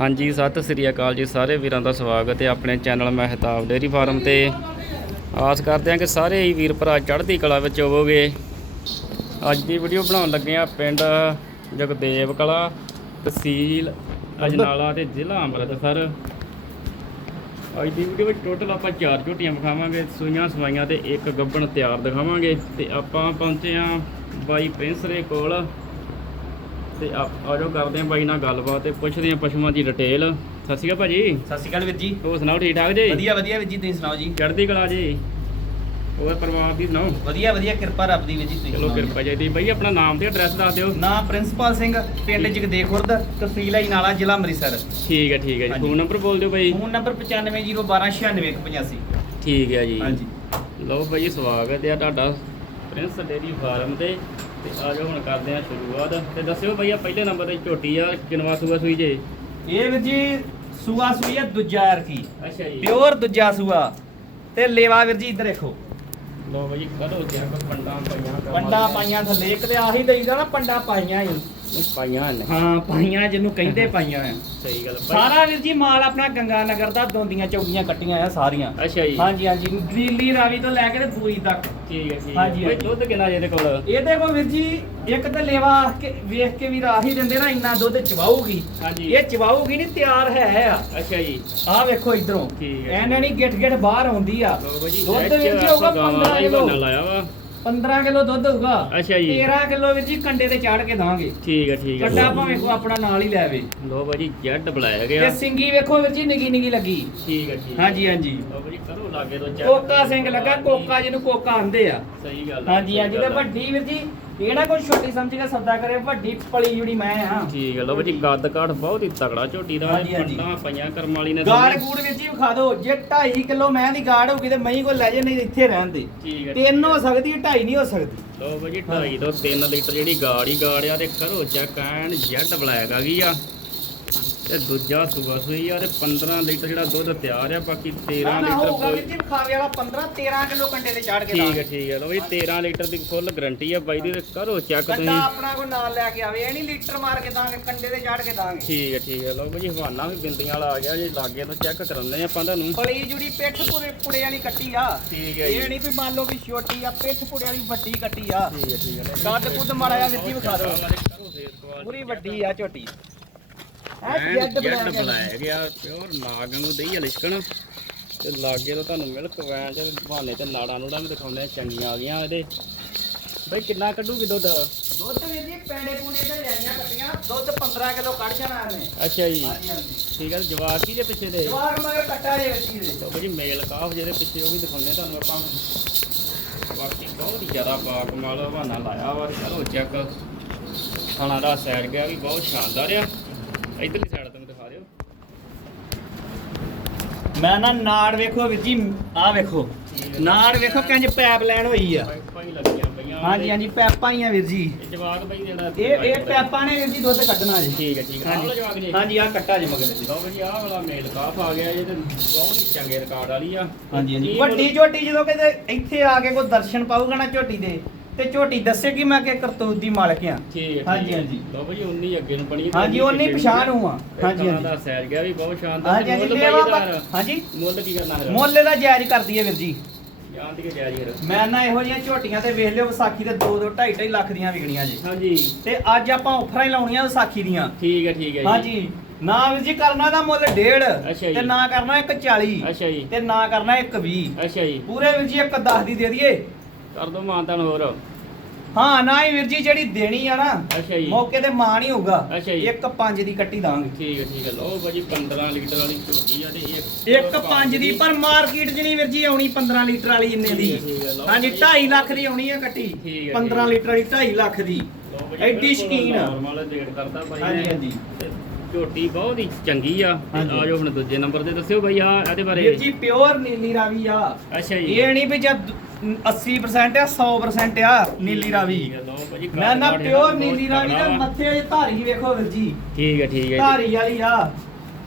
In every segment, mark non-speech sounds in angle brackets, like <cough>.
ਹਾਂਜੀ, ਸਤਿ ਸ੍ਰੀ ਅਕਾਲ ਜੀ ਸਾਰੇ ਵੀਰਾਂ ਦਾ ਸਵਾਗਤ ਹੈ ਆਪਣੇ ਚੈਨਲ ਮਹਿਤਾਬ ਡੇਅਰੀ ਫਾਰਮ ਤੇ। ਆਸ ਕਰਦੇ ਹਾਂ ਕਿ ਸਾਰੇ ਹੀ ਵੀਰ ਭਰਾ ਚੜ੍ਹਦੀ ਕਲਾ ਵਿੱਚ ਹੋਵੋਗੇ। ਅੱਜ ਦੀ ਵੀਡੀਓ ਬਣਾਉਣ ਲੱਗੇ ਆ ਪਿੰਡ ਜਗਦੇਵ ਕਲਾ, ਤਹਿਸੀਲ ਅਜਨਾਲਾ ਤੇ ਜ਼ਿਲ੍ਹਾ ਅੰਮ੍ਰਿਤਸਰ। ਅੱਜ ਦੀ ਵੀਡੀਓ ਵਿੱਚ ਟੋਟਲ ਆਪਾਂ ਚਾਰ ਝੋਟੀਆਂ ਵਿਖਾਵਾਂਗੇ, ਸੂਈਆਂ ਸਵਾਈਆਂ ਤੇ ਇੱਕ ਗੱਬਣ ਤਿਆਰ ਦਿਖਾਵਾਂਗੇ ਤੇ ਆਪਾਂ ਪਹੁੰਚੇ ਆ ਬਾਈ ਪ੍ਰਿੰਸ ਕੋਲ। ਤੇ ਆਜੋ ਕਰਦੇ ਆ ਬਾਈ ਨਾਲ ਗੱਲਬਾਤ ਤੇ ਪੁੱਛਦੇ ਆ ਪਸ਼ੂਆਂ ਦੀ ਡਿਟੇਲ ਸਤਿ ਸ਼੍ਰੀ ਅਕਾਲ ਭਾਜੀ। ਸਤਿ ਸ਼੍ਰੀ ਅਕਾਲ ਵੀਰ ਜੀ। ਹੋਰ ਸੁਣਾਓ ਠੀਕ ਠਾਕ ਜੀ? ਵਧੀਆ ਵਧੀਆ ਵੀਰ ਜੀ ਤੁਸੀਂ ਸੁਣਾਓ ਜੀ? ਚੜ੍ਹਦੀ ਕਲਾ ਜੀ। ਹੋਰ ਪਰਿਵਾਰ ਦੀ ਸੁਣਾਓ? ਵਧੀਆ ਵਧੀਆ ਕਿਰਪਾ ਰੱਬ ਦੀ ਵੀਰ ਜੀ ਤੁਸੀਂ ਚਲੋ। ਕਿਰਪਾ ਜੀ ਬਾਈ ਆਪਣਾ ਨਾਮ ਤੇ ਐਡਰੈਸ ਦੱਸ ਦਿਓ। ਨਾਮ ਪ੍ਰਿੰਸੀਪਲ ਸਿੰਘ ਪਿੰਡ ਜਗਦੇ ਖੁਰਦ ਤਹਿਸੀਲ ਹੈ ਨਾਲਾ ਜ਼ਿਲ੍ਹਾ ਅੰਮ੍ਰਿਤਸਰ। ਠੀਕ ਹੈ ਠੀਕ ਹੈ ਜੀ। ਫੋਨ ਨੰਬਰ ਬੋਲ ਦਿਓ ਬਾਈ। ਫੋਨ ਨੰਬਰ 9501296185 ਠੀਕ ਹੈ ਜੀ। ਹਾਂਜੀ। ਲਓ ਬਾਈ ਸਵਾਗਤ ਹੈ ਤੁਹਾਡਾ। ਪ੍ਰਿੰਸ ਡੇਰੀ ਫਾਰਮ ਤੇ ਤੇ ਆਜੋ ਹੁਣ ਕਰਦੇ ਆ ਸ਼ੁਰੂਆਤ। ਤੇ ਦੱਸਿਓ ਭਈਆ ਪਹਿਲੇ ਨੰਬਰ ਤੇ ਝੋਟੀ ਆ ਕਿਨਵਾ ਸੂਆ ਸੂਈ ਜੇ? ਇਹ ਵੀਰ ਜੀ ਸੂਆ ਸੂਈ ਹੈ ਦੂਜਾ ਕੀ ਅੱਛਾ ਜੀ। ਪਿਓਰ ਦੂਜਾ ਸੂਆ। ਤੇ ਲੇਵਾ ਵੀਰ ਜੀ ਇੱਧਰ ਦੇਖੋ। ਲਓ ਬਾਈ ਕਦੋਂ ਚੈੱਕ ਪੰਡਾਂ ਪਾਈਆਂ ਕਰਮ ਪੰਡਾ। ਪਾਈਆਂ ਥੱਲੇ ਇੱਕ ਤੇ ਆਹੀ ਦਈਦਾ ਨਾ ਪੰਡਾ ਪਾਈਆਂ ਹੀ। ਪਾਈਆਂ ਨੇ। ਹਾਂ ਪਾਈਆਂ ਜਿਹਨੂੰ ਕਹਿੰਦੇ ਪਾਈਆਂ ਆ <laughs> ਸਹੀ ਗੱਲ ਸਾਰਾ ਵੀਰ ਜੀ ਮਾਲ ਆਪਣਾ ਗੰਗਾ ਨਗਰ ਦਾ ਦੋਂਦੀਆਂ ਚੌਗੀਆਂ ਕੱਟੀਆਂ ਆ ਸਾਰੀਆਂ। ਅੱਛਾ ਜੀ। ਹਾਂਜੀ ਹਾਂਜੀ ਨੀਲੀ ਰਾਵੀ ਤੋਂ ਲੈ ਕੇ ਤੇ ਪੂਰੀ ਤੱਕ। ਠੀਕ ਹੈ ਠੀਕ ਹਾਂਜੀ, ਹੈ। ਦੁੱਧ ਕਿੰਨਾ ਇਹਦੇ ਕੋਲ? ਇਹਦੇ ਕੋ ਵੀਰ ਜੀ ਇੱਕ ਤਾਂ ਲੇਵਾ ਕੇ ਵੇਖ ਕੇ ਵੀ ਰਾਹੀ ਦਿੰਦੇ ਨਾ ਇੰਨਾ ਦੁੱਧ ਚਵਾਊਗੀ। ਹਾਂਜੀ। ਇਹ ਚਵਾਊਗੀ ਨਹੀਂ ਤਿਆਰ ਹੈ ਆ। ਅੱਛਾ ਜੀ। ਆਹ ਵੇਖੋ ਇਧਰੋਂ। ਠੀਕ ਹੈ। ਐਨੇ ਨਹੀਂ ਗਿੱਟ ਗਿੱਟ ਬਾਹਰ ਆਉਂਦੀ ਆ। ਦੁੱਧ ਵੀਰ ਜੀ ਹੋਊਗਾ ਗਾਵਾਂ 15 ਦਾ ਹੀ ਕਿਲੋ। ਬਹਾਨਾ ਲਾਇਆ ਵਾ। 15 ਕਿਲੋ ਦੁੱਧ ਹੋਊਗਾ ਅੱਛਾ ਜੀ। 13 ਕਿਲੋ ਵੀਰ ਜੀ ਕੰਡੇ ਤੇ ਚਾੜ ਕੇ ਦਾਂਗੇ। ਠੀਕ ਹੈ ਠੀਕ ਹੈ ਕੱਡਾ ਭਾਵੇਂ ਕੋ ਆਪਣਾ ਨਾਲ ਹੀ ਲੈਵੇ ਲੋ ਬਾਈ ਜੈਡ ਬੁਲਾਇਆ ਤੇ ਗਿਆ ਸਿੰਗੀ ਵੇਖੋ ਵੀਰ ਜੀ ਨਿੱਗੀ ਨਿੱਗੀ ਲੱਗੀ। ਠੀਕ ਹੈ ਠੀਕ ਹਾਂਜੀ ਹਾਂਜੀ। ਲੋ ਬਾਈ ਕਰੋ ਲਾਗੇ ਤੋਂ ਚੈੱਕ ਕੋਕਾ ਸਿੰਘ ਲੱਗਾ ਕੋਕਾ ਜਿਹਨੂੰ ਕੋਕਾ ਆਂਦੇ ਆ। ਸਹੀ ਗੱਲ ਹਾਂਜੀ ਹਾਂਜੀ ਤੇ। ਵੱਡੀ ਵੀਰ ਜੀ ਨਾ ਕੋਈ ਛੋਟੀ ਸਮਝ ਕੇ ਸੌਦਾ ਕਰੇ ਵੱਡੀ ਪਲੀ ਜਿਹੜੀ ਮੈਂ ਆ। ਠੀਕ ਹੈ ਲੋ ਬਾਈ ਗੱਦ ਕਾਠ ਬਹੁਤ ਹੀ ਤਗੜਾ ਝੋਟੀ ਦਾ ਹਾਂਜੀ, ਹਾਂਜੀ। ਪੰਡਾਂ ਪਈਆਂ ਕਰਮ ਵਾਲੀ ਨੇ ਗਾੜ। ਗੂੜ ਵਿੱਚ ਹੀ ਵਿਖਾ ਦਿਓ ਜੇ 2.5 ਕਿਲੋ ਮੈਂ ਦੀ ਗਾੜ ਹੋਊਗੀ ਤੇ ਮਹੀਂ ਕੋ ਲੈ ਜੇ ਨਹੀਂ ਇੱਥੇ ਰਹਿਣ ਦੇ। ਠੀਕ ਹੈ ਤਿੰਨ ਹੋ ਸਕਦੀ ਹੈ 2.5 ਨਹੀਂ ਹੋ ਸਕਦੀ। ਲੋ ਬਾਈ 2.5 ਤੋਂ 3 ਲੀਟਰ ਜਿਹੜੀ ਗਾੜ ਹੀ ਗਾੜ ਆ ਤੇ ਕਰੋ ਚੈੱਕ ਐਨ ਜੈਡ ਬਲੈਕ ਆ ਗਈ ਆ। ਤੇ ਦੂਜਾ ਸੂਆ ਸੂਈ ਆ ਤੇ 15 ਲੀਟਰ ਜਿਹੜਾ ਦੁੱਧ ਤਿਆਰ ਆ ਬਾਕੀ 13 ਨਾ ਹੋਊਗਾ ਲੀਟਰ ਵੀਰ ਜੀ ਵਿਖਾਵੇ ਵਾਲਾ 15 13 ਕਿਲੋ ਕੰਡੇ ਤੇ ਚੜ ਕੇ ਠੀਕ ਹੈ ਠੀਕ ਹੈ ਲੋ ਬਾਈ 13 ਲੀਟਰ ਦੀ ਫੁੱਲ ਗਾਰੰਟੀ ਆ ਬਾਈ ਦੀ ਤੇ ਕਰੋ ਚੈੱਕ ਤੁਸੀਂ। ਆਪਣਾ ਕੋ ਨਾਲ ਲੈ ਕੇ ਆਵੇ ਇਹ ਨਹੀਂ ਲੀਟਰ ਮਾਰ ਕੇ ਦਾਂਗੇ ਕੰਡੇ ਤੇ ਚੜ ਕੇ ਦਾਂਗੇ। ਠੀਕ ਹੈ ਠੀਕ ਹੈ ਲਓ ਭਾਜੀ ਹਵਾਨਾ ਵੀ ਬਿੰਦੀਆਂ ਵਾਲਾ ਆ ਗਿਆ ਜੀ ਲਾਗੇ ਤੋਂ ਚੈੱਕ ਕਰਾਉਂਦੇ ਆਪਾਂ ਤੁਹਾਨੂੰ। ਪਲੀ ਜੁੜੀ ਪਿੱਠ ਪੁਰੇ ਪੁੜੇ ਵਾਲੀ ਕੱਟੀ ਆ। ਠੀਕ ਹੈ ਇਹ ਜੀ ਨਹੀਂ ਵੀ ਮੰਨ ਲਓ ਵੀ ਛੋਟੀ ਆ ਪਿੱਠ ਪੁੜੇ ਵਾਲੀ ਵੱਡੀ ਕੱਟੀ ਆ। ਠੀਕ ਹੈ ਠੀਕ ਹੈ ਕੱਦ ਕੁੱਦ ਮਾੜਾ ਜਿਹਾ ਵਿੱਚੀ ਵਿਖਾ ਦਿਓ। ਪੂਰੀ ਵੱਡੀ ਆ ਝੋਟੀ ਐ ਐਨ ਜੈਡ ਜੈਡ ਬਣਾ ਕੇ ਬੁਲਾਇਆ ਗਿਆ ਪਿਓਰ ਨਾਗ ਨੂੰ ਦਈ ਲਿਸ਼ਕਣ। ਤੇ ਲਾਗੇ ਤੋਂ ਤੁਹਾਨੂੰ ਮਿਲਕ ਵੈਨ ਚ ਬਹਾਨੇ ਤੇ ਨਾੜਾਂ ਨੂੜਾਂ ਵੀ ਦਿਖਾਉਂਦੇ ਆ, ਚੰਗੀਆਂ ਆ ਗਈਆਂ ਇਹਦੇ। ਬਈ ਕਿੰਨਾ ਕੱਢੂਗੀ ਦੁੱਧ? ਜੀ ਪੈਂਡੇ ਪੂਨੇ ਤੇ ਲੈਣੀਆਂ ਕੱਟੀਆਂ ਦੁੱਧ 15 ਕਿਲੋ ਕੱਢ ਜਾਣਾ ਇਹਨੇ। ਅੱਛਾ ਜੀ। ਹਾਂਜੀ ਹਾਂਜੀ। ਠੀਕ ਹੈ ਜਵਾਕ ਕੀ ਜੇ ਪਿੱਛੇ ਦੇ? ਜਵਾਕ ਮਗਰ ਕੱਟਾ ਜੇ ਬੱਚੀ ਦੇ ਮੇਲ ਕਾਫ ਜਿਹਦੇ ਪਿੱਛੇ ਉਹ ਵੀ ਦਿਖਾਉਂਦੇ ਤੁਹਾਨੂੰ ਆਪਾਂ। ਬਾਕੀ ਬਹੁਤ ਹੀ ਜ਼ਿਆਦਾ ਬਾਕ ਮਾਲ ਹਵਾਨਾ ਲਾਇਆ ਵਾ ਚਲੋ ਚੈੱਕ ਖਾਣਾ ਦਾ ਸਾਈਡ ਗਿਆ ਵੀ ਬਹੁਤ ਸ਼ਾਨਦਾਰ ਆ। ਇਧਰਲੀ ਸਾਈਡ ਤੋਂ ਦਿਖਾ ਦਿਓ। ਮੈਂ ਨਾ ਨਾੜ ਵੇਖੋ ਵੀਰ ਜੀ ਆਹ ਵੇਖੋ। ਨਾੜ ਵੇਖੋ ਕਿੰਜ ਪੈਪ ਲੈਣ ਹੋਈ ਆ। ਪਾਈਪਾਂ ਹੀ ਲੱਗੀਆਂ ਪਈਆਂ। ਹਾਂਜੀ ਹਾਂਜੀ ਪੈਪਾਂ ਹੀ ਆ ਵੀਰ ਜੀ। ਇਹ ਜਵਾਕ ਬਈ ਜਿਹੜਾ ਇਹ ਇਹ ਪੈਪਾਂ ਨੇ। ਵੀਰ ਜੀ ਦੁੱਧ ਕੱਢਣਾ ਜੀ। ਠੀਕ ਹੈ ਠੀਕ ਹੈ। ਆਹ ਜਵਾਕ ਜੀ। ਹਾਂਜੀ ਆ ਕੱਟਾ ਜੀ ਮਗਰ। ਜੀ ਲਓ ਭਾਜੀ ਆਹ ਵਾਲਾ ਮੇਲ ਕਾਫ ਆ ਗਿਆ ਇਹ ਤੇ ਬਹੁਤ ਹੀ ਚੰਗੇ ਰਿਕਾਰਡ ਵਾਲੀ ਆ। ਹਾਂਜੀ ਹਾਂਜੀ। ਕੀ ਵੱਡੀ ਝੋਟੀ ਜਦੋਂ ਕਿਤੇ ਇੱਥੇ ਆ ਕੇ ਕੋਈ ਦਰਸ਼ਨ ਪਾਊਗਾ ਨਾ ਝੋਟੀ ਦੇ ਤੇ ਝੋਟੀ ਦੱਸੇਗੀ ਮੈਂ ਕਿ ਕਰਤੂਤ ਦੀ ਮਾਲਕ ਆ ਠੀਕ ਹੈ ਹਾਂਜੀ, ਹਾਂਜੀ। ਲਓ ਭਾਜੀ 19 ਅੱਗੇ ਨੂੰ ਬਣੀ ਹਾਂਜੀ, ਉਨੀ ਪਛਾਣ ਹੋਊ ਆ। ਹਾਂਜੀ, ਹਾਂਜੀ। ਦਾ ਸਾਈਡ ਗਿਆ ਵੀ ਬਹੁਤ ਸ਼ਾਨਦਾਰ ਹਾਂਜੀ ਹਾਂਜੀ ਬਾਈਦਾਰ। ਹਾਂਜੀ। ਮੁੱਲ ਕੀ ਕਰਨਾ ਹੈ ਮੁੱਲ ਇਹਦਾ ਜਾਇਜ਼ ਕਰਦੀ ਹੈ ਵੀਰ ਜੀ। ਮੈਂ ਨਾ ਇਹੋ ਜਿਹੀਆਂ ਝੋਟੀਆਂ ਤੇ ਵੇਖ ਲਿਓ ਵਿਸਾਖੀ ਦੇ 2 2 2.5 2.5 ਲੱਖ ਦੀਆਂ ਵਿਕਣੀਆਂ ਜੀ। ਹਾਂਜੀ। ਤੇ ਅੱਜ ਆਪਾਂ ਆਫਰਾਂ ਹੀ ਲਾਉਣੀਆਂ ਵਿਸਾਖੀ ਦੀਆਂ। ਠੀਕ ਹੈ ਠੀਕ ਹੈ ਜੀ। ਹਾਂਜੀ। ਨਾ ਵੀਰ ਜੀ ਕਰਨਾ ਦਾ ਮੁੱਲ 1.5 ਅੱਛਾ ਜੀ। ਤੇ ਨਾ ਕਰਨਾ 1.40 ਅੱਛਾ ਜੀ। ਤੇ ਨਾ ਕਰਨਾ 1.20 ਅੱਛਾ ਜੀ। ਪੂਰੇ ਵੀਰ ਜੀ 1.10 ਦੀ ਦੇ ਦਈਏ। ਕਰ ਦੋ ਮਾਨਤਾਨ ਹੋਰ ਹਾਂ ਨਾ ਹੀ ਵੀਰ ਜੀ ਜਿਹੜੀ ਦੇਣੀ ਆ ਨਾ ਅੱਛਾ ਜੀ ਮੌਕੇ ਤੇ ਮਾਣ ਹੀ ਹੋਊਗਾ ਅੱਛਾ ਜੀ। ਇੱਕ ਪੰਜ ਦੀ ਕੱਟੀ ਦਾਂਗੇ ਠੀਕ ਹੈ ਠੀਕ ਹੈ ਲਓ ਭਾਜੀ 15 ਲੀਟਰ ਵਾਲੀ ਝੋਟੀ ਆ ਤੇ ਇੱਕ ਇੱਕ ਪੰਜ ਦੀ ਪਰ ਮਾਰਕੀਟ 'ਚ ਨਹੀਂ ਵੀਰ ਜੀ ਆਉਣੀ 15 ਲੀਟਰ ਵਾਲੀ ਇੰਨੇ ਦੀ ਠੀਕ ਹੈ, ਠੀਕ ਹੈ, ਲਓ ਹਾਂਜੀ ਜੀ। 2.5 ਲੱਖ ਦੀ ਆਉਣੀ ਆ ਕੱਟੀ ਠੀਕ ਹੈ, 15 ਠੀਕ। ਲੀਟਰ ਵਾਲੀ 2.5 ਲੱਖ ਦੀ ਐਡੀ ਸ਼ਕੀਨ ਆ। normal ਰੇਟ ਕਰਦਾ ਭਾਈ ਹਾਂਜੀ। ਹਾਂਜੀ ਤੇ ਝੋਟੀ ਬਹੁਤ ਹੀ ਚੰਗੀ ਆ ਤੇ ਹਾਂਜੀ। ਆ ਜਾਓ ਹੁਣ ਦੂਜੇ ਨੰਬਰ ਤੇ ਦੱਸਿਓ ਭਾਈ ਆ ਇਹਦੇ ਬਾਰੇ ਵੀਰ ਜੀ ਪਿਓਰ ਨੀਲੀ ਰਾਵੀ ਆ ਅੱਛਾ ਜੀ ਇਹ ਨਹੀਂ ਵੀ ਜਦ 80% ਆ 100% ਆ ਨੀਲੀ ਰਾਵੀ ਲਓ ਭਾਜੀ ਮੈਂ ਨਾ ਪਿਓਰ ਨੀਲੀ ਰਾਵੀ ਦਾ। ਮੱਥੇ 'ਚ ਧਾਰੀ ਵੇਖੋ ਵੀਰ ਜੀ ਠੀਕ ਹੈ ਠੀਕ ਹੈ ਜੀ। ਧਾਰੀ ਵਾਲੀ ਆ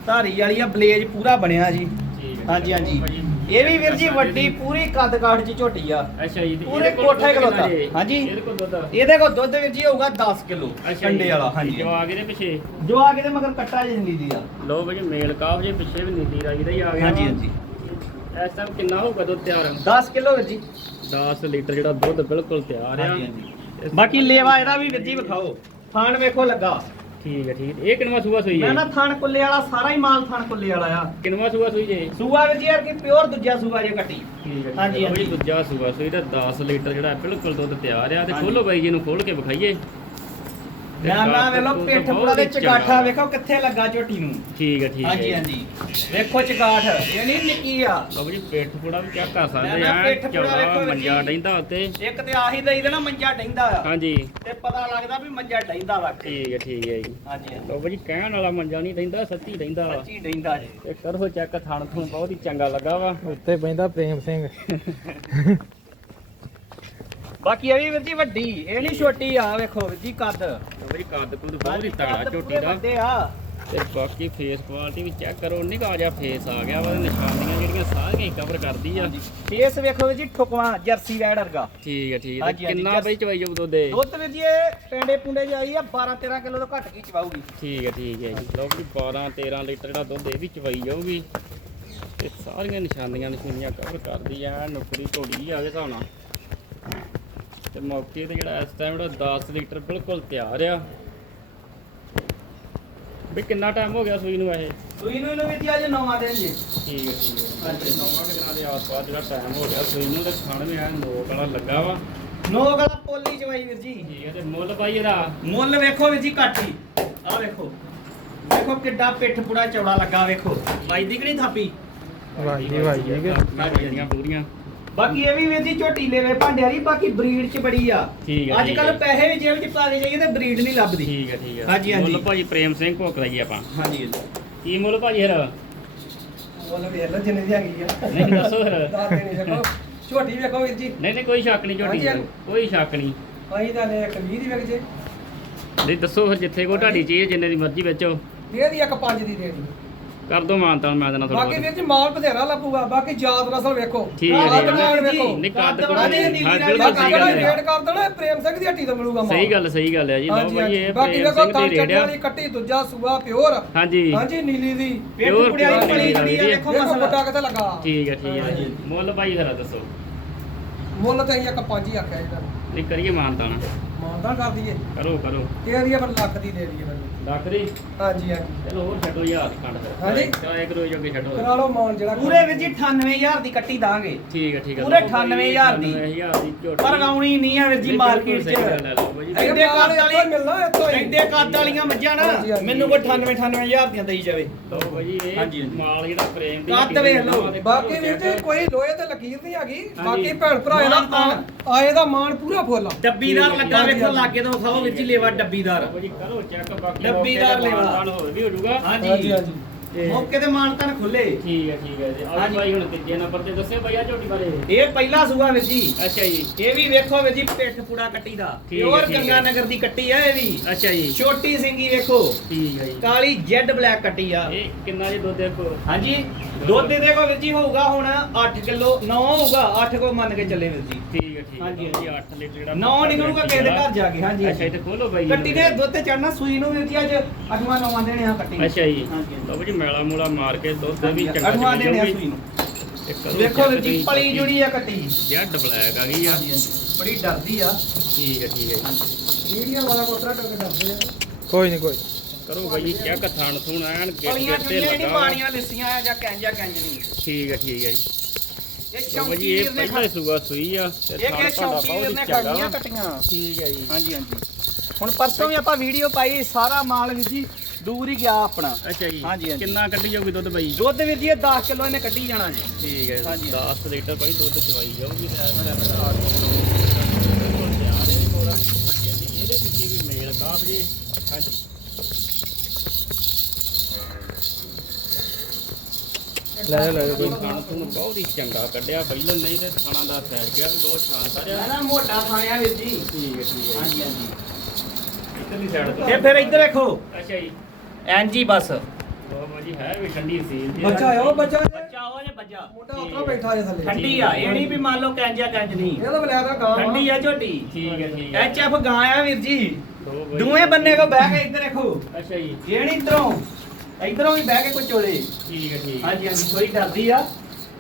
ਧਾਰੀ ਵਾਲੀ ਆ ਬਲੇਜ ਪੂਰਾ ਬਣਿਆ ਜੀ ਠੀਕ ਹੈ ਹਾਂਜੀ, ਹਾਂਜੀ। ਭਾਜੀ ਇਹ ਵੀ ਵੀਰ ਜੀ ਵੱਡੀ ਪੂਰੀ ਕੱਦ ਕਾਠ ਚ ਝੋਟੀ ਆ। ਅੱਛਾ ਜੀ ਪੂਰੇ ਕੋਠੇ ਦੁੱਧ ਖਲੋਤਾ। ਜੀ? ਹਾਂਜੀ। ਇਹਦੇ ਕੋਲ ਦੁੱਧ ਇਹਦੇ ਕੋਲ ਦੁੱਧ ਵੀਰ ਜੀ ਹੋਊਗਾ 10 ਕਿਲੋ ਅੱਛਾ ਕੰਡੇ ਵਾਲਾ ਹਾਂਜੀ। ਜੋ ਆ ਗਏ ਦੇ ਪਿੱਛੇ? ਜੋ ਆ ਕੇ ਤੇ ਮਗਰ ਕੱਟਾ ਜਿੰਦੀ ਦੀ ਆ। ਲੋ ਬਈ ਮੇਲ ਕਾਫ ਜੇ ਪਿੱਛੇ ਵੀ ਨੀਲੀ ਰਾਜੀ ਦਾ ਹੀ ਆ ਗਿਆ। ਹਾਂਜੀ। ਹਾਂਜੀ। ਇਸ ਟਾਈਮ ਕਿੰਨਾ ਹੋਊਗਾ ਦੁੱਧ ਤਿਆਰ? 10 ਕਿਲੋ ਵੀਰ ਜੀ। 10 ਲੀਟਰ ਜਿਹੜਾ ਦੁੱਧ ਬਿਲਕੁਲ ਤਿਆਰ ਆ। ਹਾਂਜੀ ਹਾਂਜੀ। ਬਾਕੀ ਲੇਵਾ ਇਹਦਾ ਵੀ ਵੀਰ ਜੀ ਵਿਖਾਓ। ਥਾਣ ਵੇਖੋ ਲੱਗਾ। ਠੀਕ ਹੈ ਠੀਕ ਹੈ। ਇਹ ਕਿੰਨਵਾ ਸੂਆ ਸੂਈ ਮੈਂ ਹੈ ਨਾ ਥਾਣ ਕੁੱਲੇ ਵਾਲਾ ਸਾਰਾ ਹੀ ਮਾਲ ਥਾਣ ਕੁੱਲੇ ਵਾਲਾ ਆ ਕਿੰਨਵਾ ਸੂਆ ਸੂਈ ਜੇ ਸੂਆ ਵੀਰ ਜੀ ਯਾਰ ਕਿ ਪਿਓਰ ਦੂਜਾ ਸੂਆ ਜੇ ਕੱਟੀ ਠੀਕ ਹੈ ਹਾਂਜੀ, ਹਾਂਜੀ ਹਾਂਜੀ। ਦੂਜਾ ਸੂਆ ਸੂਈ ਦਾ 10 ਲੀਟਰ ਜਿਹੜਾ ਬਿਲਕੁਲ ਦੁੱਧ ਤਿਆਰ ਆ ਤੇ ਹਾਂਜੀ। ਖੋਲੋ ਬਾਈ ਜੀ ਨੂੰ ਖੋਲ ਕੇ ਵਿਖਾਈਏ ਤੇ ਮੈਂ ਨਾ ਕੱਦ ਵੇਲੋ ਪਿੱਠ ਪੂਰਾ ਦੇ। ਚਗਾਠਾ ਵੇਖੋ ਕਿੱਥੇ ਲੱਗਾ ਝੋਟੀ ਨੂੰ। ਠੀਕ ਹੈ ਠੀਕ ਹੈ ਹਾਂਜੀ ਹਾਂਜੀ। ਵੇਖੋ ਚਗਾਠ ਇਹ ਨਹੀਂ ਨਿੱਕੀ ਆ। ਬਾਬੂ ਜੀ ਪਿੱਠ ਪੂੜਾ ਵੀ ਚੈੱਕ ਕਰ ਸਕਦੇ ਆ ਚੌੜਾ ਮੰਜਾ। ਡੈਂਦਾ ਉੱਤੇ। ਇੱਕ ਤੇ ਆਹੀ ਦਈ ਦੇ ਨਾ ਮੰਜਾ ਡੈਂਦਾ ਆ। ਹਾਂਜੀ। ਤੇ ਪਤਾ ਲੱਗਦਾ ਵੀ ਮੰਜਾ ਡੈਂਦਾ ਵਾ। ਠੀਕ ਹੈ ਠੀਕ ਹੈ ਜੀ। ਹਾਂਜੀ ਬਾਬੂ ਜੀ ਕਹਿਣ ਵਾਲਾ ਮੰਜਾ ਨਹੀਂ ਰਹਿੰਦਾ ਸੱਚੀ ਰਹਿੰਦਾ ਵਾ। ਸੱਚੀ ਡੈਂਦਾ ਜੀ। ਤੇ ਕਰੋ ਚੈੱਕ ਥਣ ਤੋਂ ਬਹੁਤ ਹੀ ਚੰਗਾ ਲੱਗਾ ਵਾ। ਉੱਤੇ ਪੈਂਦਾ ਪ੍ਰੇਮ ਸਿੰਘ। <laughs> ਬਾਕੀ ਇਹ ਵੀ ਵੀਰ ਜੀ ਵੱਡੀ ਇਹ ਨਹੀਂ ਛੋਟੀ ਆ ਵੇਖੋ ਵੀਰ ਜੀ ਕੱਦ। ਜੀ ਕੱਦ ਕੁੱਦ ਬਹੁਤ ਹੀ ਤਗੜਾ ਝੋਟੀ ਦਾ। ਵੱਡੇ ਆ। ਤੇ ਬਾਕੀ ਫੇਸ ਕੁਆਲਿਟੀ ਵੀ ਚੈੱਕ ਕਰੋ ਨਿਕਾ ਜਿਹਾ ਫੇਸ ਆ ਗਿਆ ਵਾ ਨਿਸ਼ਾਨੀਆਂ ਜਿਹੜੀਆਂ ਸਾਰੀਆਂ ਕਵਰ ਕਰਦੀ ਆ। ਫੇਸ ਵੇਖੋ ਵੀਰ ਜੀ ਠੁਕਵਾ ਜਰਸੀ ਵੈੜ ਵਰਗਾ। ਠੀਕ ਹੈ ਠੀਕ ਹਾਂਜੀ, ਕਿੰਨਾ ਬਈ ਚਵਾਈ ਜਾਊ ਦੁੱਧ ਦੇ? ਦੁੱਧ ਵੀਰ ਜੀ ਪੈਂਡੇ ਪੁੰਡੇ ਜਾਈ ਆ 12 13 ਕਿਲੋ ਤੋਂ ਘੱਟ ਕੀ ਚਵਾਊਗੀ। ਠੀਕ ਹੈ ਠੀਕ ਹੈ ਜੀ। ਲਓ ਵੀ 12 13 ਲੀਟਰ ਜਿਹੜਾ ਦੁੱਧ ਇਹ ਵੀ ਚਵਾਈ ਜਾਊਗੀ। ਤੇ ਸਾਰੀਆਂ ਨਿਸ਼ਾਨੀਆਂ ਨਿਸ਼ਾਨੀਆਂ ਕਵਰ ਕਰਦੀ ਆ ਨੁਕਰੀ ਘੋੜੀ ਆ ਦੇ ਹਿਸਾਬ ਨਾਲ। ਤੇ ਮੌਕੇ ਤੇ ਜਿਹੜਾ ਇਸ ਟਾਈਮ ਜਿਹੜਾ 10 ਲੀਟਰ ਬਿਲਕੁਲ ਤਿਆਰ ਆ। ਵੀ ਕਿੰਨਾ ਟਾਈਮ ਹੋ ਗਿਆ ਸੂਈ ਨੂੰ ਇਹ? ਸੂਈ ਨੂੰ ਇਹਨੂੰ ਜੀ ਅੱਜ ਨਵਾਂ ਦਿਨ ਜੀ। ਠੀਕ ਹੈ ਠੀਕ ਹੈ। ਹਾਂਜੀ। ਨੌਵਾਂ ਦਿਨਾਂ ਦੇ ਆਸ-ਪਾਸ ਜਿਹੜਾ ਟਾਈਮ ਹੋ ਗਿਆ ਸੂਈ ਨੂੰ ਤੇ ਖਾਣ ਵੀ ਐ ਨੋਕ ਵਾਲਾ ਲੱਗਾ ਵਾ। ਨੋ ਗਲਾ ਪੋਲੀ ਚਵਾਈ ਵੀਰ ਜੀ। ਠੀਕ ਹੈ ਤੇ ਮੁੱਲ ਪਾਈ ਇਹਦਾ? ਮੁੱਲ ਵੇਖੋ ਵੀਰ ਜੀ ਘੱਟ ਹੀ। ਆ ਵੇਖੋ। ਵੇਖੋ ਕਿੱਡਾ ਪਿੱਠ ਪੂੜਾ ਚੌੜਾ ਲੱਗਾ ਵੇਖੋ। ਬਾਈ ਦੀ ਕਿ ਨਹੀਂ ਥਾਪੀ? ਵਾਹ ਜੀ ਵਾਹ ਜੀ ਪੂਰੀਆਂ। ਬਾਕੀ ਇਹ ਵੀ ਵੀਰ ਜੀ ਝੋਟੀ ਲੈਵੇ ਭਾਂਡੇ ਵਾਲੀ ਬਾਕੀ ਬਰੀਡ ਚ ਬੜੀ ਆ। ਠੀਕ ਹੈ, ਅੱਜ ਠੀਕ ਕੱਲ ਹੈ। ਪੈਸੇ ਵੀ ਜੇਬ ਚ ਪਾ ਕੇ ਜਾਈਏ ਤੇ ਬਰੀਡ ਨਹੀਂ ਲੱਭਦੀ। ਠੀਕ ਹੈ ਠੀਕ ਹੈ ਹਾਂਜੀ, ਹਾਂਜੀ। ਮੁੱਲ ਭਾਜੀ ਪ੍ਰੇਮ ਸਿੰਘ ਭੋਕ ਲਾਈਏ ਆਪਾਂ। ਹਾਂਜੀ ਕੀ ਮੁੱਲ ਭਾਜੀ ਫਿਰ? ਮੁੱਲ ਵੇਖ ਲਓ ਜਿੰਨੇ ਦੀ ਹੈਗੀ ਆ। ਨਹੀਂ ਦੱਸੋ ਫਿਰ। ਦੱਸ ਦੇਣੀ ਦੇਖੋ। ਛੋਟੀ ਵੇਖੋ ਵੀਰ ਜੀ। ਨਹੀਂ ਨਹੀਂ ਕੋਈ ਸ਼ੱਕ ਨਹੀਂ ਝੋਟੀ ਹਾਂਜੀ, ਚ, ਹਾਂਜੀ। ਕੋਈ ਸ਼ੱਕ ਨਹੀਂ। ਅਸੀਂ ਤਾਂ ਲੈ ਇੱਕ 20 ਦੀ ਵਿਕ ਜੇ। ਨਹੀਂ ਦੱਸੋ ਫਿਰ ਜਿੱਥੇ ਕੋ ਤੁਹਾਡੀ ਚੀਜ਼ ਜਿੰਨੇ ਦੀ ਮਰਜ਼ੀ ਵੇਚੋ। ਦੇ ਦੀ ਇੱਕ 5 ਦੀ ਦੇ ਦੀ ਕਰ ਦੋ ਮਾਨਤਾਨ ਮੈਂ ਦੇਣਾ ਥੋੜਾ ਬਾਕੀ ਵੀਰ ਜੀ ਮਾਲ ਬਥੇਰਾ ਲੱਭੂਗਾ। ਬਾਕੀ ਜਾਤ ਨਸਲ ਵੇਖੋ। ਠੀਕ ਹੈ, ਕੱਦ ਠੀਕ ਹੈ। ਕਾਠ ਵੇਖੋ। ਨਹੀਂ ਕੱਦ ਨੀਲੀ ਹਾਂ ਬਿਲਕੁਲ ਬਾਕੀ ਸਹੀ ਜਿਹੜਾ ਗੱਲ ਹੈ। ਰੇਟ ਕਰ ਦੇਣਾ ਇਹ ਪ੍ਰੇਮ ਸਿੰਘ ਦੀ ਹੱਟੀ ਤੋਂ ਮਿਲੂਗਾ ਮਾਲ। ਸਹੀ ਗੱਲ ਸਹੀ ਗੱਲ ਹੈ ਜੀ। ਲਓ ਹਾਂਜੀ ਭਾਈ ਹਾਂਜੀ। ਇਹ ਬਾਕੀ ਪ੍ਰੇਮ ਵੇਖੋ ਸਿੰਘ ਤਾਂ ਦੀ ਚੱਟੇ ਰੇੜਿਆ। ਵਾਲੀ ਕੱਟੀ ਦੂਜਾ ਸੂਆ ਪਿਓਰ। ਹਾਂਜੀ। ਹਾਂਜੀ ਨੀਲੀ ਦੀ। ਪਿੱਠ Pure ਪੁੜਿਆ pure ਪਲੀ ਜੁੜੀ ਆ ਦੀ। ਵੇਖੋ ਦੇਖੋ ਮਸਲਾ। ਮੁੱਢਾ ਕਿੱਥੇ ਲੱਗਾ। ਠੀਕ ਹੈ ਠੀਕ ਹੈ। ਹਾਂਜੀ। ਮੁੱਲ ਭਾਈ ਫਿਰ ਦੱਸੋ। ਮੁੱਲ ਤਾਂ ਅਸੀਂ ਇੱਕ 5 ਹੀ ਆਖਿਆ ਇਹਦਾ ਨਹੀਂ ਕਰੀਏ ਮਾਨਤਾਨ ਮਾਨਦਾਨ ਕਰ ਦਈਏ। ਕਰੋ ਕਰੋ। ਤੇ ਦੀ ਪਰ ਲੱਖ ਦੀ ਦੇ ਦਈਏ ਫਿਰ। ਲੱਖ ਦੀ ਹਾਂਜੀ ਹਾਂਜੀ ਚਲੋ ਹੋਰ ਛੱਡੋ ਯਾਰ ਖੰਡ ਫਿਰ ਹਾਂਜੀ। ਕਿਰਾਏ ਕਰੋ ਜੋਗੇ ਛੱਡੋ ਕਰਾ ਲਓ ਮਾਨ ਜਿਹੜਾ ਪੂਰੇ ਵੀਰ ਜੀ 98000 ਦੀ ਕੱਟੀ ਦਾਂਗੇ ਠੀਕ ਹੈ ਠੀਕ ਹੈ ਪੂਰੇ ਲਓ ਭਾਈ, 98,000 ਦੀ। 98,000 ਦੀ ਝੋਟੀ ਪਰ ਗਾਉਣੀ ਨਹੀਂ ਆ ਵੀਰ ਜੀ ਮਾਰਕੀਟ ਬਿਲਕੁਲ ਸਹੀ ਗੱਲ ਹੈ, ਲਓ ਭਾਈ। ਐਡੇ ਕੱਦ ਵਾਲੀ- ਮਿਲਣਾ ਇੱਥੋਂ ਹੀ ਐਡੇ ਕੱਦ ਵਾਲੀਆਂ ਮੱਝਾਂ ਨਾ ਹਾਂਜੀ, ਹਾਂਜੀ। ਮੈਨੂੰ ਕੋਈ 98 98000 ਦੀਆਂ ਦੇਈ ਜਾਵੇ ਲਓ ਭਾਈ ਇਹ ਹਾਂਜੀ। ਮਾਲ ਜਿਹੜਾ ਪ੍ਰੇਮ ਦੀ ਕੱਦ ਵੇਖ ਲਓ। ਬਾਕੀ ਵੀਰ ਜੀ ਕੋਈ ਲੋਹੇ ਤੇ ਲਕੀਰ ਨਹੀਂ ਹੈਗੀ। ਬਾਕੀ ਭੈਣ ਭਰਾ ਇਹਦਾ ਮਾਣ ਆਏ ਦਾ ਮਾਣ ਪੂਰਾ ਫੁੱਲ ਆ। ਡੱਬੀਦਾਰ ਲੱਗਾ ਵੇਖੋ। ਲਾਗੇ ਤੋਂ ਵੀਰ ਜੀ ਲੇਵਾ ਡੱਬੀਦਾਰ ਭਾਜੀ ਕਰੋ ਚੈੱਕ ਬਾਕੀ ਡੱਬੀਦਾਰ ਲੈਵਾ। ਹੋਰ ਵੀ ਹੋ ਜਾਊਗਾ ਹਾਂਜੀ ਹਾਂਜੀ। ਤੇ ਮੌਕੇ ਤੇ ਮਾਨਤਨ ਖੁੱਲੇ ਠੀਕ ਹੈ ਠੀਕ ਹੈ ਜੀ। ਆਹ ਹਾਂਜੀ। ਭਾਈ ਹੁਣ ਤੀਜੇ ਨੰਬਰ ਤੇ ਦੱਸਿਓ ਆ ਝੋਟੀ ਬਾਰੇ। ਇਹ ਪਹਿਲਾ ਸੂਆ ਵੀਰ ਜੀ। ਅੱਛਾ ਜੀ। ਇਹ ਵੀ ਵੇਖੋ ਵੀਰ ਜੀ ਪਿੱਠ ਪੂੜਾ ਕੱਟੀ ਦਾ। ਠੀਕ ਹੈ, ਪਿਓਰ ਠੀਕ ਹੈ। ਗੰਗਾ ਨਗਰ ਦੀ ਕੱਟੀ ਆ ਇਹ ਵੀ। ਅੱਛਾ ਜੀ। ਛੋਟੀ ਸਿੰਗੀ ਵੇਖੋ। ਠੀਕ ਹੈ ਜੀ। ਕਾਲੀ ਜੈਡ ਬਲੈਕ ਕੱਟੀ ਆ। ਇਹ ਕਿੰਨਾ ਜੀ ਦੁੱਧ ਦੇਖੋ ਹਾਂਜੀ। ਦੁੱਧ ਦੇ ਕੋ ਵੀਰ ਜੀ ਹੋਊਗਾ ਹੁਣ 8 ਕਿਲੋ 9 ਹੋਊਗਾ 8 ਕੋ ਮੰਨ ਕੇ ਚੱਲੇ ਵੀਰ ਜੀ। ਠੀਕ ਹੈ ਠੀਕ ਹੈ। ਹਾਂਜੀ, ਜੀ 8 ਲੀਟਰ ਜਿਹੜਾ ਨੌ ਨਿਕਲੂਗਾ ਕਿਸੇ ਦੇ ਘਰ ਜਾ ਕੇ ਹਾਂਜੀ ਅੱਛਾ ਇਹ ਤੇ ਖੋਲੋ ਬਾਈ। ਕੱਟੀ ਦੇ ਦੁੱਧ ਤੇ ਚੜਨਾ ਸੂਈ ਨੂੰ ਵੀਰ ਜੀ ਅੱਜ ਅਠਵਾਂ ਨੌਵਾਂ ਦੇਣੇ ਆ ਕੱਟੀ। ਅੱਛਾ ਜੀ। ਹਾਂਜੀ, ਹਾਂਜੀ। ਲਓ ਜੀ ਮੇਲਾ ਮੂਲਾ ਮਾਰ ਕੇ ਦੁੱਧ ਵੀ ਚੰਗਾ ਅਠਵਾਂ ਚੰਗਾ ਦੇਣੇ ਆ ਜਾਊਗੀ। ਸੂਈ ਨੂੰ। ਤੇ ਕਰੋ ਵੇਖੋ ਵੀਰ ਜੀ ਪਲੀ ਜੁੜੀ ਆ ਕੱਟੀ। ਜੈਡ ਬਲੈਕ ਆ ਗਈ ਆ। ਬੜੀ ਡਰਦੀ ਆ। ਠੀਕ ਹੈ ਠੀਕ ਹੈ ਜੀ। ਵੀਡੀਓ ਵਾਲਾ ਕੋਤਰਾ ਟੋਕੇ ਦੱਸਦੇ ਆ। ਕੋਈ ਨਹੀਂ ਕੋਈ ਕਰੋ ਬਾਈ ਚੈੱਕ ਥਾਣ ਥੂਣ ਐਨ ਗੇਟ ਤੇ ਲੱਗਾ ਵਾ। ਮਾਣੀਆਂ ਲਿਸੀਆਂ ਆ ਜਾਂ ਕੈਂਜਾ ਕੈਂਜ ਨਹੀਂ ਠੀਕ ਹੈ ਠੀਕ ਹੈ ਜੀ। ਇਹ ਲਓ ਜੀ ਇਹ ਸ਼ੌਂਕੀ ਨੇ ਪਹਿਲਾ ਹੀ ਸੂਆ ਸੂਈ ਆ ਤੇ ਇਹ ਥਾਣ ਕਿ ਤੁਹਾਡਾ ਬਹੁਤ ਨੇ ਵਾ। ਕੱਟੀਆਂ। ਠੀਕ ਹੈ ਜੀ। ਹਾਂਜੀ ਹਾਂਜੀ। ਹੁਣ ਪਰਸੋਂ ਵੀ ਆਪਾਂ ਵੀਡੀਓ ਪਾਈ ਸਾਰਾ ਮਾਲ ਵੀਰ ਜੀ ਦੂਰ ਹੀ ਗਿਆ ਆਪਣਾ। ਅੱਛਾ ਜੀ। ਹਾਂਜੀ, ਹਾਂਜੀ। ਕਿੰਨਾ ਕੱਢੀ ਜਾਊਗੀ ਦੁੱਧ ਬਾਈ? ਦੁੱਧ ਵੀਰ ਜੀ ਇਹ 10 ਕਿਲੋ ਇਹਨੇ ਕੱਢੀ ਜਾਣਾ ਜੀ। ਠੀਕ ਹੈ ਹਾਂਜੀ। 10 ਲੀਟਰ ਬਾਈ ਦੁੱਧ ਚਵਾਈ ਜਾਊਗੀ ਟਾਈਮ ਦਾ 8 ਬਿਲਕੁਲ ਤਿਆਰ ਹੈ ਥੋੜਾ ਇਹਦੇ ਵਿੱਚ ਵੀ ਮੇਲ ਕਾਫ ਜੀ ਹਾਂਜੀ ਲੈ ਲੈ ਲੈ ਕੋਈ। ਖਾਣ ਤੋਂ ਬਹੁਤ ਹੀ ਚੰਗਾ ਕੱਢਿਆ ਪਹਿਲਾਂ ਨਹੀਂ ਤੇ ਖਾਣਾ ਦਾ ਫੈਲ ਗਿਆ ਵੀ ਬਹੁਤ ਸ਼ਾਨਦਾਰ ਇਹ ਆ ਨਾ ਮੋਟਾ ਥਾਣਿਆ ਵੀਰ ਜੀ। ਠੀਕ ਹੈ ਠੀਕ ਹੈ। ਹਾਂਜੀ ਹਾਂਜੀ। ਇਧਰਲੀ ਸਾਈਡ ਤੇ। ਫਿਰ ਇੱਧਰ ਵੇਖੋ। ਅੱਛਾ ਜੀ। ਐਨਜੀ ਬਸ। ਲਓ ਭਾਜੀ ਹੈ ਵੀ ਠੰਡੀ ਸੀ ਬੱਚਾ ਆ ਉਹ ਬੱਚਾ ਜੇ ਬੱਚਾ ਉਹ ਜੇ ਬੱਚਾ। ਮੋਟਾ ਉਤਰਾ ਬੈਠਾ ਜੇ ਥੱਲੇ। ਠੰਡੀ ਆ ਇਹ ਨਹੀਂ ਵੀ ਮੰਨ ਲਓ ਕੰਜਾ ਕੰਜ ਨਹੀਂ। ਇਹ ਤਾਂ ਬਲਿਆ ਦਾ ਗਾਂ। ਠੰਡੀ ਆ ਝੋਟੀ। ਠੀਕ ਹੈ ਠੀਕ ਹੈ ਐਚ ਐਫ ਗਾਂ ਆ ਵੀਰ ਜੀ। ਦੋ ਬਾਈ। ਦੋਵੇਂ ਬੰਨੇ ਕੋ ਬਹਿ ਕੇ ਇੱਧਰ ਦੇਖੋ। ਅੱਛਾ ਜੀ। ਇਹ ਨਹੀਂ ਇਧਰੋਂ। ਇਧਰੋਂ ਵੀ ਬਹਿ ਕੇ ਕੋਈ ਚੋਲੇ। ਠੀਕ ਹੈ ਠੀਕ ਹੈ ਹਾਂਜੀ ਹਾਂਜੀ ਕੋਈ ਡਰਦੀ ਆ।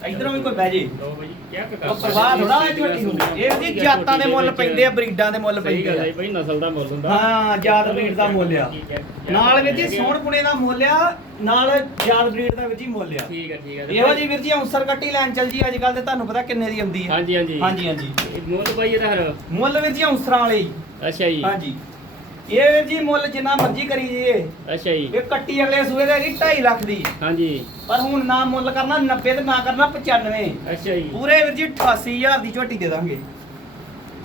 ਇਧਰੋਂ ਵੀ ਕੋਈ ਬਹਿ ਜੇ। ਲੋ ਚੈੱਕ ਕਰ ਉਹ ਪ੍ਰਵਾਹ ਥੋੜਾ ਹੈ ਝੋਟੀ ਨੂੰ ਇਹ ਜੀ ਜਾਤਾਂ ਦੇ ਮੁੱਲ ਪੈਂਦੇ ਆ ਬਰੀਡਾਂ ਦੇ ਮੁੱਲ ਸਹੀ ਗੱਲ ਪੈਂਦੇ ਹੈ ਆ ਭਾਈ ਨਸਲ ਦਾ ਮੁੱਲ ਹੁੰਦਾ। ਹਾਂ ਜਾਤ ਬਰੀਡ ਦਾ ਮੁੱਲ ਆ। ਹੈ। ਨਾਲ ਵੀਰ ਜੀ ਸੋਹਣ ਪੁਣੇ ਦਾ ਮੁੱਲ ਆ ਨਾਲ ਜਾਤ ਬਰੀਡ ਦਾ ਵੀਰ ਜੀ ਮੁੱਲ ਆ। ਠੀਕ ਹੈ ਠੀਕ ਹੈ। ਇਹੋ ਜੀ ਵੀਰ ਜੀ ਅੰਸਰ ਕੱਟੀ ਲੈਣ ਚੱਲ ਜੀ ਅੱਜ ਕੱਲ ਤੇ ਤੁਹਾਨੂੰ ਪਤਾ ਕਿੰਨੇ ਦੀ ਆਉਂਦੀ ਹੈ। ਹਾਂਜੀ ਹਾਂਜੀ। ਹਾਂਜੀ ਹਾਂਜੀ। ਮੁੱਲ ਭਾਈ ਇਹਦਾ ਹਰ ਮੁੱਲ ਵੀਰ ਜੀ ਅੰਸਰਾਂ ਵਾਲੇ ਹੀ। ਅੱਛਾ ਜੀ। ਹਾਂਜੀ। ਇਹ ਵੀਰ ਜੀ ਮੁੱਲ ਜਿੰਨਾ ਮਰਜ਼ੀ ਕਰੀ ਜੀਏ ਅੱਛਾ ਜੀ। ਇਹ ਕੱਟੀ ਅਗਲੇ ਸੂਏ ਦੇ ਹੈਗੀ 2.5 ਲੱਖ ਦੀ। ਹਾਂਜੀ। ਪਰ ਹੁਣ ਨਾ ਮੁੱਲ ਕਰਨਾ 90 ਤੇ ਨਾ ਕਰਨਾ 95 ਅੱਛਾ ਜੀ। ਪੂਰੇ ਵੀਰ ਜੀ 88000 ਦੀ ਝੋਟੀ ਦੇ ਦਾਂਗੇ।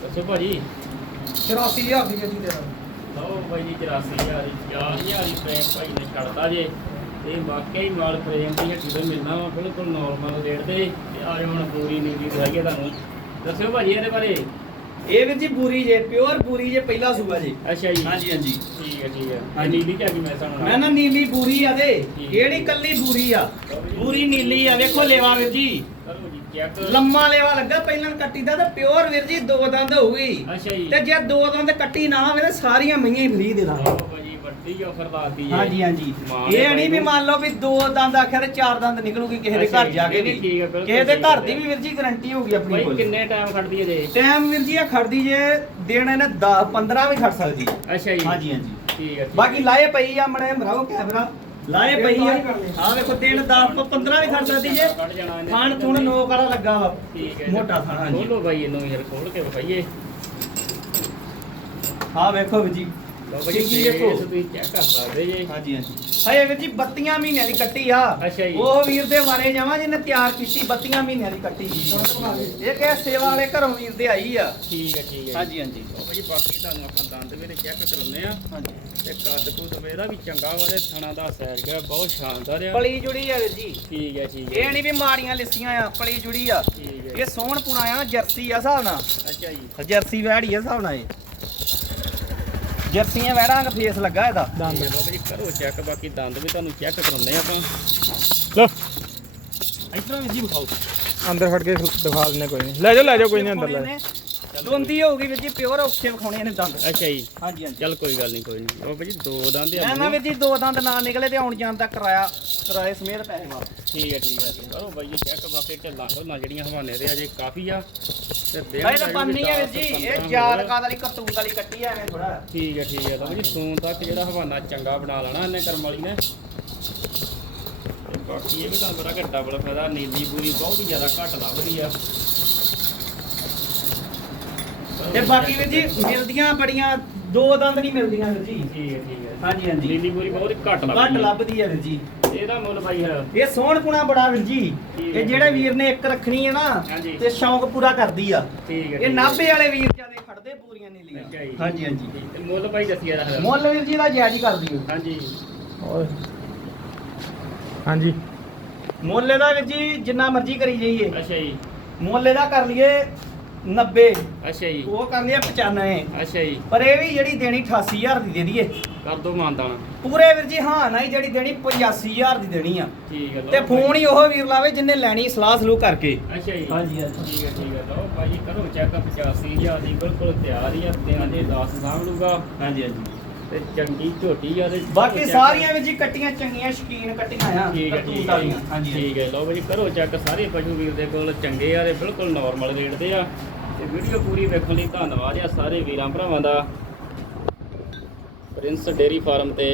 ਦੱਸੋ ਭਾਜੀ। 84000 ਦੀ ਜੀ ਦੇ ਲਓ ਭਾਈ ਜੀ 84000 4000 ਦੀ ਪ੍ਰੇਮ ਭਾਈ ਨੇ ਛੱਡਦਾ ਜੇ। ਇਹ ਵਾਕਈ ਮਾਲ ਪ੍ਰੇਮ ਦੀ ਹੱਟੀ ਤੋਂ ਮਿਲਣਾ ਵਾ ਬਿਲਕੁਲ ਨਾਰਮਲ ਰੇਟ ਤੇ। ਤੇ ਆ ਹੁਣ ਪੂਰੀ ਨੀਲੀ ਦਿਖਾਈਏ ਤੁਹਾਨੂੰ। ਦੱਸਿਓ ਭਾਜੀ ਇਹਦੇ ਬਾਰੇ। ਇਹ ਵੀਰ ਜੀ ਪੂਰੀ ਜੇ ਪਿਓਰ ਪੂਰੀ ਜੇ ਪਹਿਲਾ ਸੂਆ ਜੇ। ਅੱਛਾ ਜੀ। ਹਾਂਜੀ ਹਾਂਜੀ। ਠੀਕ ਹੈ ਠੀਕ ਹੈ। ਹਾਂਜੀ। ਨੀਲੀ ਕਿਆ ਕੀ ਮੈਂ ਸਾਨੂੰ ਮੈਂ ਨਾ ਨੀਲੀ? ਬੂਰੀ ਆ ਦੇ। ਕਿਹੜੀ ਕੱਲੀ ਬੂਰੀ ਆ? ਬੂਰੀ ਨੀਲੀ ਆ ਵੇਖੋ ਲੇਵਾ ਵੀਰ ਜੀ। ਕਰੋ ਜੀ ਚੈੱਕ ਲੰਮਾ ਲੇਵਾ ਲੱਗਾ ਪਹਿਲਾਂ ਕੱਟੀ ਦਾ ਤੇ ਪਿਓਰ ਵੀਰ ਜੀ ਦੋ ਦੰਦ ਹੋਊਗੀ। ਅੱਛਾ ਜੀ। ਤੇ ਜੇ ਦੋ ਦੰਦ ਕੱਟੀ ਨਾ ਹੋਵੇ ਤੇ ਸਾਰੀਆਂ ਮਈਆਂ ਹੀ ਫਰੀ ਦੇ ਦਾਂਗੇ। ਲਾਤੀ ਹੈ ਹਾਂਜੀ ਹਾਂਜੀ। ਇਹ ਨੇ ਨਹੀਂ ਵੀ ਮੰਨ ਲਓ ਵੀ ਦੋ ਦੰਦ ਆਖਿਆ ਤੇ ਚਾਰ ਦੰਦ ਨਿਕਲੂਗੀ ਕਿਸੇ ਦੇ ਘਰ ਜਾ ਕੇ ਵੀ ਵੀ। ਠੀਕ ਹੈ, ਬਿਲਕੁਲ ਕਿਸੇ ਦੇ ਘਰ। ਦੀ ਵੀ ਵੀਰ ਜੀ ਗਾਰੰਟੀ ਹੋਊਗੀ ਆਪਣੀ ਕੋਲ ਕਿੰਨੇ ਟਾਈਮ ਖੜਦੀ ਹੈ ਜੇ? ਟਾਈਮ ਵੀਰ ਜੀ ਇਹ ਖੜਦੀ ਜੇ ਦਿਨ ਇਹਨੇ 10 15 ਵੀ ਖੜ ਸਕਦੀ ਅੱਛਾ ਜੀ। ਹਾਂਜੀ ਹਾਂਜੀ। ਠੀਕ ਹੈ ਬਾਕੀ ਲਾਏ ਪਈ ਆ ਮੜੇ ਮਰਾਓ ਕੈਮਰਾ। ਲਾਏ ਪਈ ਆ। ਆ ਵੇਖੋ ਦਿਨ 10 ਤੋਂ 15 ਵੀ ਖੜ ਸਕਦੀ ਜੇ। ਇਹਨੇ। ਥਣ ਨੋਕ ਵਾਲਾ ਲੱਗਾ ਵਾ। ਠੀਕ ਹੈ ਮੋਟਾ ਥਣ ਹਾਂਜੀ। ਖੋਲੋ ਭਾਈ ਇਹਨੂੰ ਯਾਰ ਖੋਲ ਕੇ ਵਿਖਾਈਏ। ਹਾਂ ਵੇਖੋ ਵੀਰ ਜੀ। ਠੀਕ ਜੀ ਫੇਸ ਵੇਖੋ ਤੁਸੀਂ ਚੈੱਕ ਕਰ ਸਕਦੇ ਜੇ। ਹਾਂਜੀ ਹਾਂਜੀ। ਹਏ ਵੀਰ ਜੀ 32 ਮਹੀਨਿਆਂ ਦੀ ਕੱਟੀ ਆ। ਅੱਛਾ ਜੀ। ਉਹ ਵੀਰ ਦੇ ਬਾਰੇ ਜਾਵਾਂ ਜਿਹਨੇ ਤਿਆਰ ਕੀਤੀ 32 ਮਹੀਨਿਆਂ ਦੀ ਕੱਟੀ। ਇਹ ਕਹੇ ਸੇਵਾ ਵਾਲੇ ਘਰੋਂ ਵੀਰ ਦੇ ਆਈ ਆ। ਠੀਕ ਹੈ ਠੀਕ ਹੈ। ਹਾਂਜੀ ਹਾਂਜੀ। ਲਓ ਭਾਈ ਬਾਕੀ ਤੁਹਾਨੂੰ ਆਪਾਂ ਦੰਦ ਵੀ ਚੈੱਕ ਕਰਾਉਂਦੇ ਆ ਹਾਂਜੀ। ਤੇ ਕੱਦ ਕੁੱਦ ਇਹਦਾ ਵੀ ਚੰਗਾ ਵਾ ਤੇ ਥਣਾ ਦਾ ਸੈਰ ਗਿਆ ਬਹੁਤ ਸ਼ਾਨਦਾਰ ਆ। ਪਲੀ ਜੁੜੀ ਆ ਵੀਰ ਜੀ। ਠੀਕ ਹੈ ਠੀਕ ਇਹ ਹੈ ਨਹੀਂ ਵੀ ਮਾੜੀਆਂ ਲਿੱਸੀਆਂ ਆ ਪਲੀ ਜੁੜੀ ਆ। ਠੀਕ ਹੈ। ਇਹ ਸੋਹਣ ਪੁਣਾ ਆ ਜਰਸੀ ਆ ਹਿਸਾਬ ਨਾਲ। ਅੱਛਾ ਜੀ। ਜਰਸੀ ਵੈੜੀ ਆ ਹਿਸਾਬ ਨਾਲ ਇਹ। ਜਰਸੀਆਂ ਵੈੜਾਂ ਦਾ ਫੇਸ ਲੱਗਾ ਇਹਦਾ। ਦੰਦ। ਲਓ ਭਾਈ ਕਰੋ ਚੈੱਕ ਬਾਕੀ ਦੰਦ ਵੀ ਤੁਹਾਨੂੰ ਚੈੱਕ ਕਰਾਉਂਦੇ ਆ ਆਪਾਂ। ਲਓ। ਇਧਰੋਂ ਵੀ ਜੀ ਵਿਖਾਓ। ਅੰਦਰ ਫੜ ਕੇ ਦਿਖਾ ਦਿੰਨੇ ਕੋਈ ਨਹੀਂ ਲੈ ਜਾਓ ਲੈ ਜਾਓ ਕੋਈ ਨਹੀਂ ਅੰਦਰ ਲੈ ਜਾਓ। ਦੋਂਦੀ ਹੋਊਗੀ ਵੀਰ ਜੀ ਪਿਓਰ ਔਖੇ ਵਿਖਾਉਣੇ ਨੇ ਦੰਦ। ਅੱਛਾ ਜੀ। ਹਾਂਜੀ ਹਾਂਜੀ। ਚੱਲ ਕੋਈ ਗੱਲ ਨਹੀਂ ਕੋਈ ਨਹੀਂ। ਉਹ ਭਾਈ ਦੋ ਦੰਦ ਆ ਮੈਂ ਨਾ ਵੀਰ ਜੀ ਦੋ ਦੰਦ ਨਾ ਨਿਕਲੇ ਤੇ ਆਉਣ ਜਾਣ ਦਾ ਕਿਰਾਇਆ ਕਿਰਾਏ ਸਮੇਤ ਪੈਸੇ ਵਾਪਸ। ਠੀਕ ਹੈ ਠੀਕ ਹੈ। ਕਰੋ ਬਾਈ ਜੀ ਚੈੱਕ ਬਾਕੀ ਢਿੱਲਾਂ ਢੋਲਾਂ ਜਿਹੜੀਆਂ ਹਵਾਨੇ ਦੇ ਅਜੇ ਕਾਫੀ ਆ। ਤੇ ਦਿਨ ਭਾਈ ਤਾਂ ਬੰਨੀ ਹੈ ਵੀਰ ਜੀ ਇਹ। ਕਾਦ ਵਾਲੀ ਕਰਤੂਤ ਵਾਲੀ ਕੱਟੀ ਆ ਐਵੇਂ ਥੋੜਾ ਠੀਕ ਹੈ ਠੀਕ ਹੈ। ਲਓ ਜੀ ਸੂਨ ਤੱਕ ਜਿਹੜਾ ਹਵਾਨਾ ਚੰਗਾ ਬਣਾ ਲੈਣਾ ਇਹਨੇ ਕਰਮ ਵਾਲੀ ਨੇ। ਬਾਕੀ ਇਹ ਵੀ ਤੁਹਾਨੂੰ ਪਤਾ ਕਿ ਡਬਲ ਫਾਇਦਾ ਨੀਲੀ ਪੂਰੀ ਬਹੁਤ ਹੀ ਜ਼ਿਆਦਾ ਘੱਟ ਲੱਭਦੀ ਆ। ਤੇ ਬਾਕੀ ਵੀਰ ਜੀ ਮਿਲਦੀਆਂ ਬੜੀਆਂ ਦੋ ਦੰਦ ਨਹੀਂ ਮਿਲਦੀਆਂ ਵੀਰ ਜੀ। ਠੀਕ ਹੈ ਠੀਕ ਹੈ। ਹਾਂਜੀ ਹਾਂਜੀ। ਨੀਲੀ ਪੂਰੀ ਬਹੁਤ ਹੀ ਘੱਟ ਲੱਭਦੀ ਘੱਟ। ਲੱਭਦੀ ਹੈ ਵੀਰ ਜੀ। ਇਹਦਾ ਮੁੱਲ ਭਾਈ ਹਰ ਇਹ ਸੋਹਣ ਪੁਣਾ ਬੜਾ ਵੀਰ ਜੀ। ਹੈ, ਇਹ ਜਿਹੜੇ ਵੀਰ ਨੇ ਇੱਕ ਰੱਖਣੀ ਹੈ ਨਾ। ਤੇ ਸ਼ੌਂਕ ਪੂਰਾ ਕਰਦੀ ਆ। ਠੀਕ ਹੈ ਇਹ ਨਾਭੇ ਵਾਲੇ ਵੀਰ ਜਿਆਦੇ ਖੜਦੇ ਪੂਰੀਆਂ ਨੀਲੀਆਂ ਅੱਛਾ ਜੀ। ਹਾਂਜੀ ਹਾਂਜੀ। ਮੁੱਲ ਭਾਈ ਦੱਸੀ ਇਹਦਾ ਮੁੱਲ ਵੀਰ ਜੀ ਦਾ ਜਾਇਜ਼ ਹੀ ਕਰਦੀ ਹੋ ਹਾਂਜੀ। ਓਏ ਹਾਂਜੀ। ਮੁੱਲ ਇਹਦਾ ਵੀਰ ਜੀ ਜਿੰਨਾ ਮਰਜ਼ੀ ਕਰੀ ਜਾਈਏ। ਅੱਛਾ ਜੀ। ਮੁੱਲ ਇਹਦਾ ਕਰ ਲਈਏ 90 ਅੱਛਾ ਜੀ। ਉਹ ਕਰ ਲਈਏ 95 ਅੱਛਾ ਜੀ। ਪਰ ਇਹ ਵੀ ਜਿਹੜੀ ਦੇਣੀ 88000 ਦੀ ਦੇ ਦਈਏ। ਕਰ ਦੋ ਮਾਨਦਾਨ। ਪੂਰੇ ਵੀਰ ਜੀ ਹਾਂ ਨਾ ਹੀ ਜਿਹੜੀ ਦੇਣੀ 85000 ਦੀ ਦੇਣੀ ਆ। ਠੀਕ ਹੈ ਲਓ ਤੇ ਭਾਈ। ਫੋਨ ਹੀ ਉਹ ਵੀਰ ਲਾਵੇ ਜਿੰਨੇ ਲੈਣੀ ਸਲਾਹ ਸਲੂਕ ਕਰਕੇ। ਅੱਛਾ ਜੀ। ਹਾਂਜੀ, ਹਾਂਜੀ। ਠੀਕ ਹੈ ਠੀਕ ਹੈ। ਲਓ ਭਾਈ ਕਰੋ ਚੈੱਕ 85000 ਦੀ ਬਿਲਕੁਲ ਤਿਆਰ ਹੀ ਆ। ਦਿਨਾਂ ਦੇ 10 ਸਾਂਭ ਲੂਗਾ। ਹਾਂਜੀ ਹਾਂਜੀ। ਤੇ ਚੰਗੀ ਝੋਟੀ ਆ ਤੇ ਬਾਕੀ ਸਾਰੀਆਂ ਜੀ ਕੱਟੀਆਂ ਚੰਗੀਆਂ ਸ਼ਕੀਨ ਕੱਟੀਆਂ ਆ। ਠੀਕ ਹੈ ਠੀਕ ਹੈ। ਹਾਂਜੀ ਠੀਕ ਹੈ ਲਓ ਭਾਈ ਕਰੋ ਚੈੱਕ ਸਾਰੇ ਪਸ਼ੂ ਵੀਰ ਦੇ ਕੋਲ। ਚੰਗੇ ਆ ਤੇ ਬਿਲਕੁਲ ਨਾਰਮਲ ਰੇਟ ਦੇ ਆ। ਤੇ ਵੀਡੀਓ ਪੂਰੀ ਵੇਖਣ ਲਈ ਧੰਨਵਾਦ ਆ ਸਾਰੇ ਵੀਰਾਂ ਭਰਾਵਾਂ ਦਾ। ਪ੍ਰਿੰਸ ਡੇਰੀ ਫਾਰਮ ਤੇ।